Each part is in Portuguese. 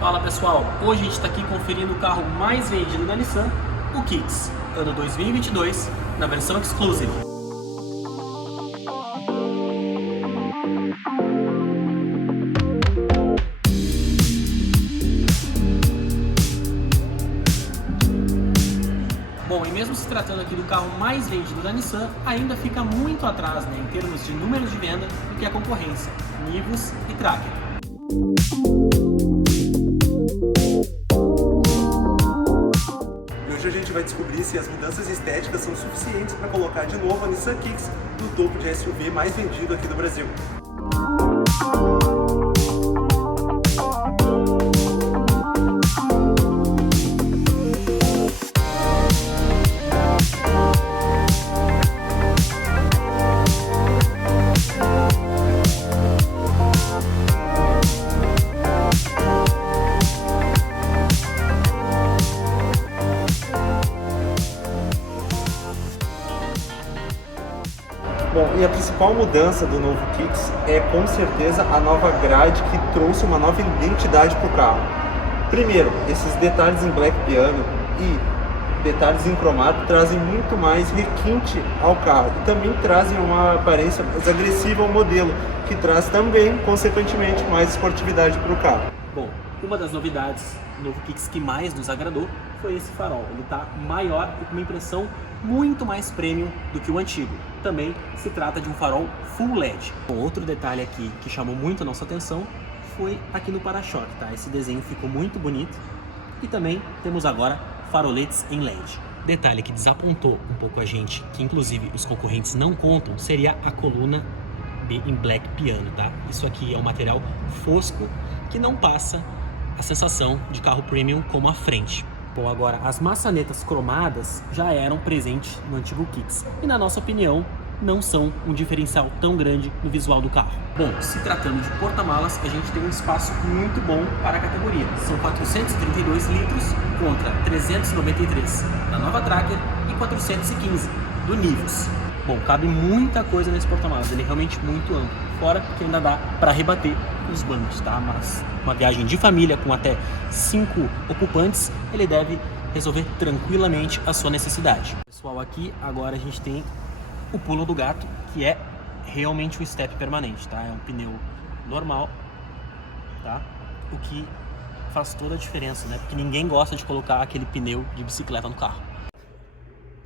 Fala pessoal, hoje a gente está aqui conferindo o carro mais vendido da Nissan, o Kicks, ano 2022, na versão Exclusive. Bom, e mesmo se tratando aqui do carro mais vendido da Nissan, ainda fica muito atrás, em termos de números de venda, do que a concorrência, Nivus e Tracker. Hoje a gente vai descobrir se as mudanças estéticas são suficientes para colocar de novo a Nissan Kicks no topo de SUV mais vendido aqui do Brasil. Bom, e a principal mudança do novo Kicks é com certeza a nova grade que trouxe uma nova identidade para o carro. Primeiro, esses detalhes em black piano e detalhes em cromado trazem muito mais requinte ao carro e também trazem uma aparência mais agressiva ao modelo, que traz também, consequentemente, mais esportividade para o carro. Bom, uma das novidades do novo Kicks que mais nos agradou foi esse farol. Ele está maior e com uma impressão muito mais premium do que o antigo. Também se trata de um farol Full LED. Bom, outro detalhe aqui que chamou muito a nossa atenção foi aqui no para-choque, tá? Esse desenho ficou muito bonito. E também temos agora faroletes em LED. Detalhe que desapontou um pouco a gente, que inclusive os concorrentes não contam, seria a coluna em black piano, tá? Isso aqui é um material fosco que não passa a sensação de carro premium como a frente. Bom, agora as maçanetas cromadas já eram presentes no antigo Kicks e, na nossa opinião, não são um diferencial tão grande no visual do carro. Bom, se tratando de porta-malas, a gente tem um espaço muito bom para a categoria. São 432 litros contra 393 da nova Tracker e 415 do Nivus. Bom, cabe muita coisa nesse porta-malas, ele é realmente muito amplo, fora que ainda dá para rebater os bancos, tá? Mas uma viagem de família com até 5 ocupantes, ele deve resolver tranquilamente a sua necessidade. Pessoal, aqui agora a gente tem o pulo do gato, que é realmente um step permanente, tá? É um pneu normal, tá? O que faz toda a diferença, né? Porque ninguém gosta de colocar aquele pneu de bicicleta no carro.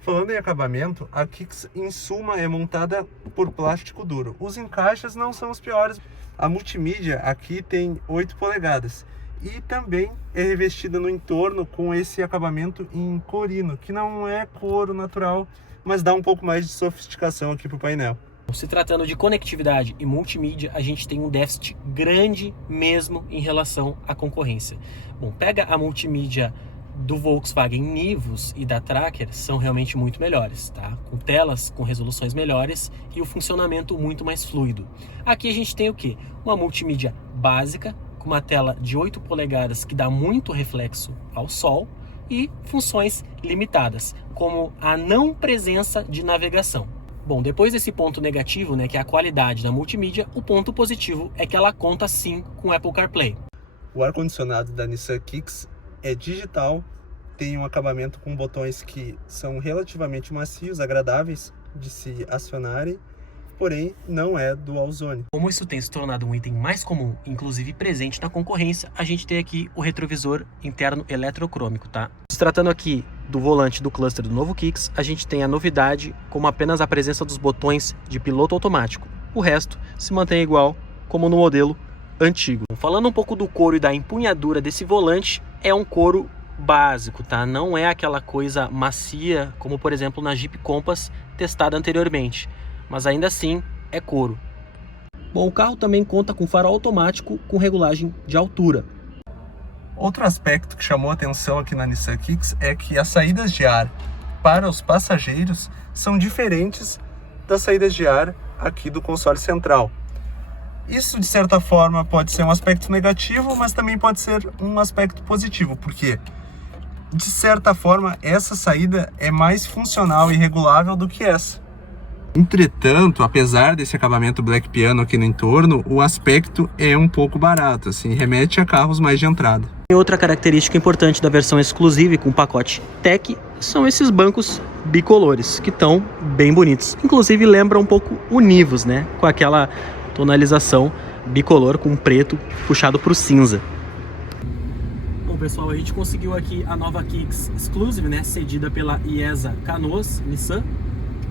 Falando em acabamento, a Kicks em suma é montada por plástico duro. Os encaixes não são os piores. A multimídia aqui tem 8 polegadas e também é revestida no entorno com esse acabamento em corino, que não é couro natural, mas dá um pouco mais de sofisticação aqui para o painel. Se tratando de conectividade e multimídia, a gente tem um déficit grande mesmo em relação à concorrência. Bom, pega a multimídia do Volkswagen Nivus e da Tracker, são realmente muito melhores, tá? Com telas com resoluções melhores e o funcionamento muito mais fluido. Aqui a gente tem o que? Uma multimídia básica, com uma tela de 8 polegadas que dá muito reflexo ao sol e funções limitadas, como a não presença de navegação. Bom, depois desse ponto negativo, que é a qualidade da multimídia, o ponto positivo é que ela conta sim com Apple CarPlay. O ar-condicionado da Nissan Kicks é digital, tem um acabamento com botões que são relativamente macios, agradáveis de se acionarem, porém não é dual zone. Como isso tem se tornado um item mais comum, inclusive presente na concorrência, a gente tem aqui o retrovisor interno eletrocrômico, tá? Se tratando aqui do volante do cluster do novo Kicks, a gente tem a novidade como apenas a presença dos botões de piloto automático. O resto se mantém igual como no modelo antigo. Falando um pouco do couro e da empunhadura desse volante, é um couro básico, tá? Não é aquela coisa macia como, por exemplo, na Jeep Compass testada anteriormente, mas ainda assim é couro. Bom, o carro também conta com farol automático com regulagem de altura. Outro aspecto que chamou a atenção aqui na Nissan Kicks é que as saídas de ar para os passageiros são diferentes das saídas de ar aqui do console central. Isso, de certa forma, pode ser um aspecto negativo, mas também pode ser um aspecto positivo, porque, de certa forma, essa saída é mais funcional e regulável do que essa. Entretanto, apesar desse acabamento black piano aqui no entorno, o aspecto é um pouco barato, assim, remete a carros mais de entrada. E outra característica importante da versão exclusiva com o pacote Tech são esses bancos bicolores, que estão bem bonitos. Inclusive lembra um pouco o Nivus, né? Com aquela tonalização bicolor com preto puxado para o cinza. Bom, pessoal, a gente conseguiu aqui a nova Kicks Exclusive, né? Cedida pela IESA Canoas Nissan.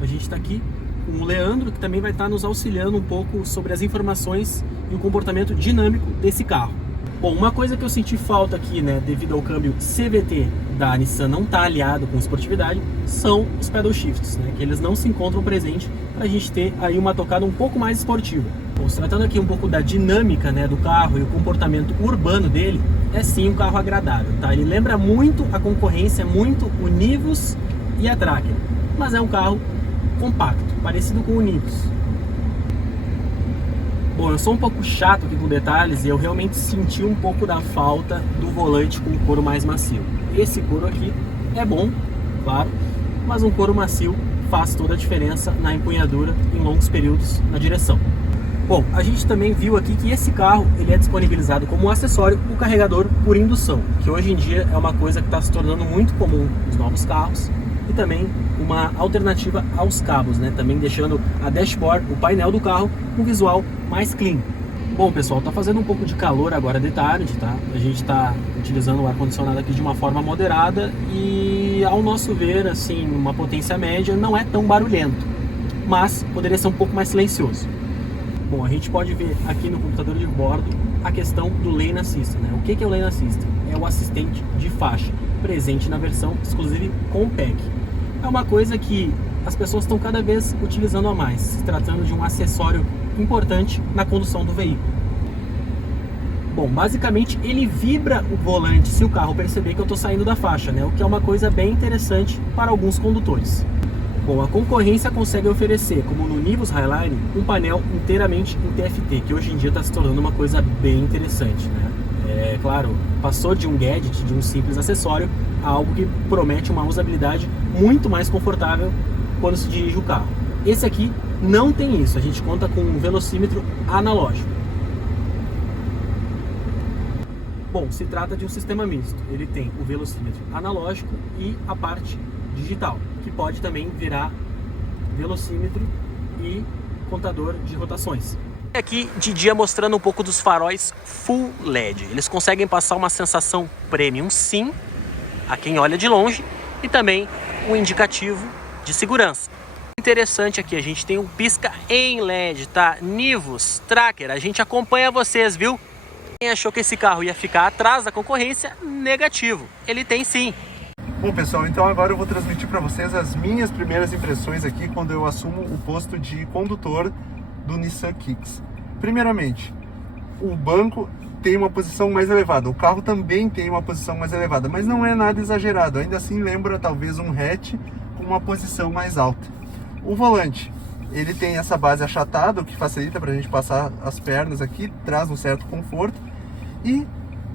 A gente está aqui com o Leandro, que também vai estar nos auxiliando um pouco sobre as informações e o comportamento dinâmico desse carro. Bom, uma coisa que eu senti falta aqui, né, devido ao câmbio CVT da Nissan não estar aliado com esportividade, são os pedal shifts, né, que eles não se encontram presentes para a gente ter aí uma tocada um pouco mais esportiva. Bom, se tratando aqui um pouco da dinâmica, né, do carro e o comportamento urbano dele, é sim um carro agradável, tá? Ele lembra muito a concorrência, muito o Nivus e a Tracker, mas é um carro compacto, parecido com o Nivus. Bom, eu sou um pouco chato aqui com detalhes e eu realmente senti um pouco da falta do volante com couro mais macio. Esse couro aqui é bom, claro, mas um couro macio faz toda a diferença na empunhadura em longos períodos na direção. Bom, a gente também viu aqui que esse carro ele é disponibilizado como acessório o carregador por indução, que hoje em dia é uma coisa que está se tornando muito comum nos novos carros e também uma alternativa aos cabos, né? Também deixando a dashboard, o painel do carro, com um visual mais clean. Bom, pessoal, tá fazendo um pouco de calor agora de tarde, tá? A gente está utilizando o ar-condicionado aqui de uma forma moderada e, ao nosso ver, assim, uma potência média não é tão barulhento, mas poderia ser um pouco mais silencioso. Bom, a gente pode ver aqui no computador de bordo a questão do Lane Assist, né? O que é o Lane Assist? É o assistente de faixa, presente na versão exclusiva com o PEC. É uma coisa que as pessoas estão cada vez utilizando a mais, se tratando de um acessório importante na condução do veículo. Bom, basicamente ele vibra o volante se o carro perceber que eu estou saindo da faixa, né? O que é uma coisa bem interessante para alguns condutores. Bom, a concorrência consegue oferecer, como no Nivus Highline, um painel inteiramente em TFT, que hoje em dia está se tornando uma coisa bem interessante, né? É claro, passou de um gadget, de um simples acessório, a algo que promete uma usabilidade muito mais confortável quando se dirige o carro. Esse aqui não tem isso, a gente conta com um velocímetro analógico. Bom, se trata de um sistema misto, ele tem o velocímetro analógico e a parte digital, que pode também virar velocímetro e contador de rotações. Aqui de dia mostrando um pouco dos faróis Full LED. Eles conseguem passar uma sensação premium sim, a quem olha de longe, e também um indicativo de segurança. Interessante aqui, a gente tem um pisca em LED, tá? Nivus, Tracker, a gente acompanha vocês, viu? Quem achou que esse carro ia ficar atrás da concorrência, negativo. Ele tem sim. Bom, pessoal, então agora eu vou transmitir para vocês as minhas primeiras impressões aqui quando eu assumo o posto de condutor do Nissan Kicks. Primeiramente, o banco tem uma posição mais elevada, o carro também tem uma posição mais elevada, mas não é nada exagerado, ainda assim lembra talvez um hatch com uma posição mais alta. O volante, ele tem essa base achatada, o que facilita para a gente passar as pernas aqui, traz um certo conforto e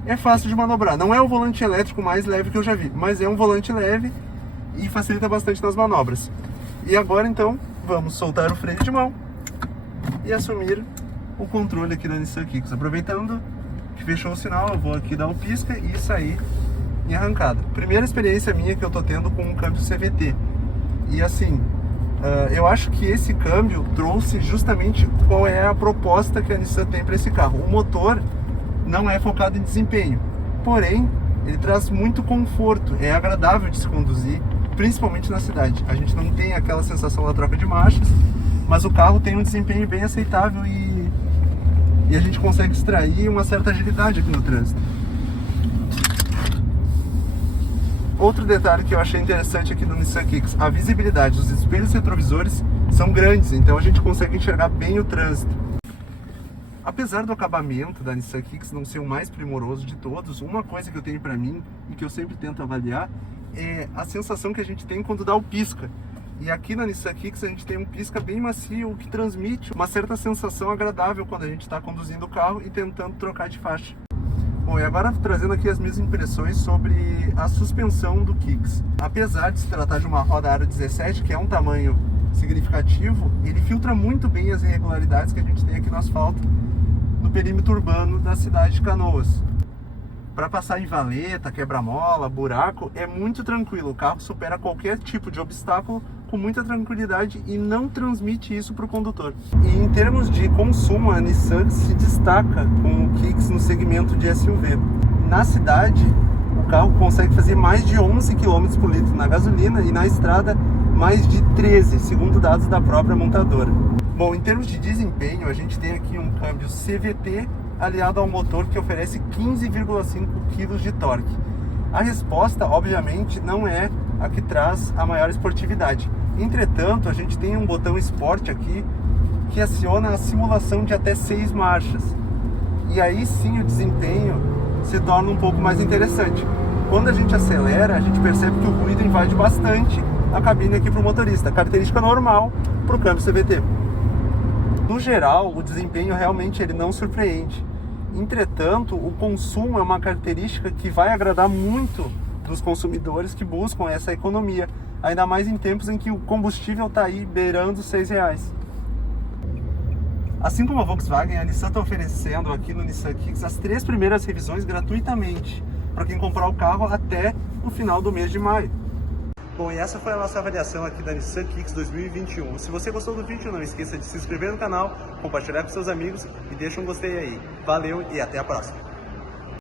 é fácil de manobrar. Não é o volante elétrico mais leve que eu já vi, mas é um volante leve e facilita bastante nas manobras. E agora então, vamos soltar o freio de mão e assumir o controle aqui da Nissan Kicks. Aproveitando que fechou o sinal, eu vou aqui dar o pisca e sair em arrancada. Primeira experiência minha que eu tô tendo com um câmbio CVT. E assim, eu acho que esse câmbio trouxe justamente qual é a proposta que a Nissan tem para esse carro. O motor não é focado em desempenho, porém ele traz muito conforto, é agradável de se conduzir, principalmente na cidade. A gente não tem aquela sensação da troca de marchas, mas o carro tem um desempenho bem aceitável e a gente consegue extrair uma certa agilidade aqui no trânsito. Outro detalhe que eu achei interessante aqui no Nissan Kicks, a visibilidade. Os espelhos retrovisores são grandes, então a gente consegue enxergar bem o trânsito. Apesar do acabamento da Nissan Kicks não ser o mais primoroso de todos, uma coisa que eu tenho para mim e que eu sempre tento avaliar é a sensação que a gente tem quando dá o pisca. E aqui na Nissan Kicks a gente tem um pisca bem macio, que transmite uma certa sensação agradável quando a gente está conduzindo o carro e tentando trocar de faixa. Bom, e agora trazendo aqui as minhas impressões sobre a suspensão do Kicks. Apesar de se tratar de uma roda aro 17, que é um tamanho significativo, ele filtra muito bem as irregularidades que a gente tem aqui no asfalto, no perímetro urbano da cidade de Canoas. para passar em valeta, quebra-mola, buraco, é muito tranquilo. O carro supera qualquer tipo de obstáculo com muita tranquilidade e não transmite isso para o condutor. E em termos de consumo, a Nissan se destaca com o Kicks no segmento de SUV. Na cidade, o carro consegue fazer mais de 11 km por litro na gasolina e na estrada mais de 13, segundo dados da própria montadora. Bom, em termos de desempenho, a gente tem aqui um câmbio CVT aliado ao motor que oferece 15,5 kg de torque. A resposta, obviamente, não é a que traz a maior esportividade. Entretanto, a gente tem um botão Sport aqui que aciona a simulação de até 6 marchas. E aí sim o desempenho se torna um pouco mais interessante. Quando a gente acelera, a gente percebe que o ruído invade bastante a cabine aqui para o motorista, característica normal para o câmbio CVT. No geral, o desempenho realmente ele não surpreende. Entretanto, o consumo é uma característica que vai agradar muito dos consumidores que buscam essa economia, ainda mais em tempos em que o combustível está aí beirando R$6. Assim como a Volkswagen, a Nissan está oferecendo aqui no Nissan Kicks as 3 primeiras revisões gratuitamente para quem comprar o carro até o final do mês de maio. Bom, e essa foi a nossa avaliação aqui da Nissan Kicks 2021. Se você gostou do vídeo, não esqueça de se inscrever no canal, compartilhar com seus amigos e deixa um gostei aí. Valeu e até a próxima!